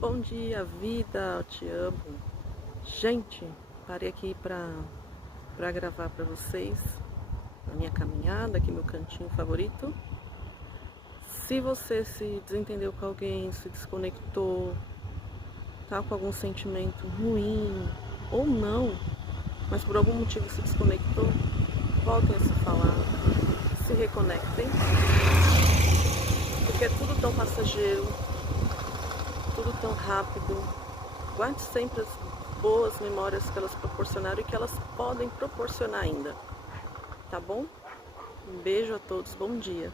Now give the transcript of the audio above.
Bom dia, vida, eu te amo. Gente, parei aqui pra gravar pra vocês a minha caminhada, aqui meu cantinho favorito. Se você se desentendeu com alguém, se desconectou, tá com algum sentimento ruim ou não, mas por algum motivo se desconectou, voltem a se falar, se reconectem, porque é tudo tão passageiro, tudo tão rápido. Guarde sempre as boas memórias que elas proporcionaram e que elas podem proporcionar ainda, tá bom? Um beijo a todos, bom dia.